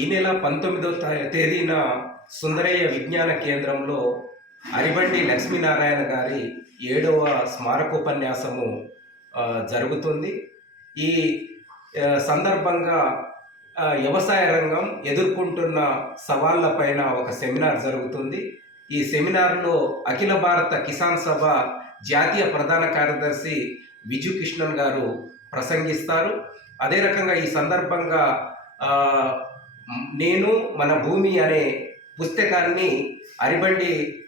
ఈ నెల పంతొమ్మిదో తేదీన సుందరయ్య విజ్ఞాన కేంద్రంలో అరిబండి లక్ష్మీనారాయణ గారి ఏడవ స్మారకోపన్యాసము జరుగుతుంది. ఈ సందర్భంగా వ్యవసాయ రంగం ఎదుర్కొంటున్న సవాళ్ళపైన ఒక సెమినార్ జరుగుతుంది. ఈ సెమినార్లో అఖిల భారత కిసాన్ సభ జాతీయ ప్రధాన కార్యదర్శి విజు కృష్ణన్ గారు ప్రసంగిస్తారు. అదే రకంగా ఈ సందర్భంగా నేను మన భూమి అనే పుస్తకాన్ని అరిబండి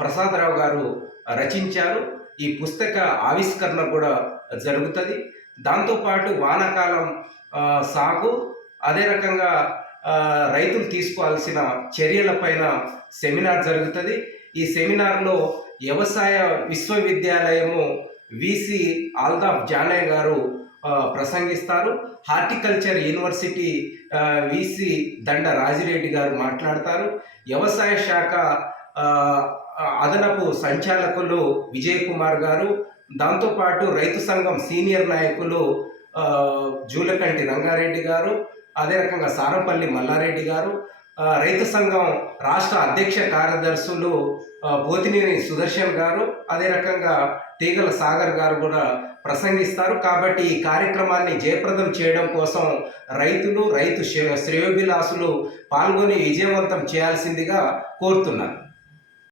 ప్రసాదరావు గారు రచించారు. ఈ పుస్తక ఆవిష్కరణ కూడా జరుగుతుంది. దాంతోపాటు వానాకాలం సాగు అదే రకంగా రైతులు తీసుకోవాల్సిన చర్యలపైన సెమినార్ జరుగుతుంది. ఈ సెమినార్లో వ్యవసాయ విశ్వవిద్యాలయము విసి ఆల్దాఫ్ జానే గారు ప్రసంగిస్తారు. హార్టికల్చర్ యూనివర్సిటీ విసి దండ రాజిరెడ్డి గారు మాట్లాడతారు. వ్యవసాయ శాఖ అదనపు సంచాలకులు విజయ్ కుమార్ గారు. దాంతోపాటు రైతు సంఘం సీనియర్ నాయకులు జూలకంటి రంగారెడ్డి గారు. అదే రకంగా సారంపల్లి మల్లారెడ్డి గారు. రైతు సంఘం రాష్ట్ర అధ్యక్ష కార్యదర్శులు ఆ, పోతినేని సుదర్శన్ గారు అదే రకంగా తీగల సాగర్ గారు కూడా ప్రసంగిస్తారు. కాబట్టి ఈ కార్యక్రమాన్ని జయప్రదం చేయడం కోసం రైతులు రైతు శ్రేయోభిలాసులు పాల్గొని విజయవంతం చేయాల్సిందిగా కోరుతున్నారు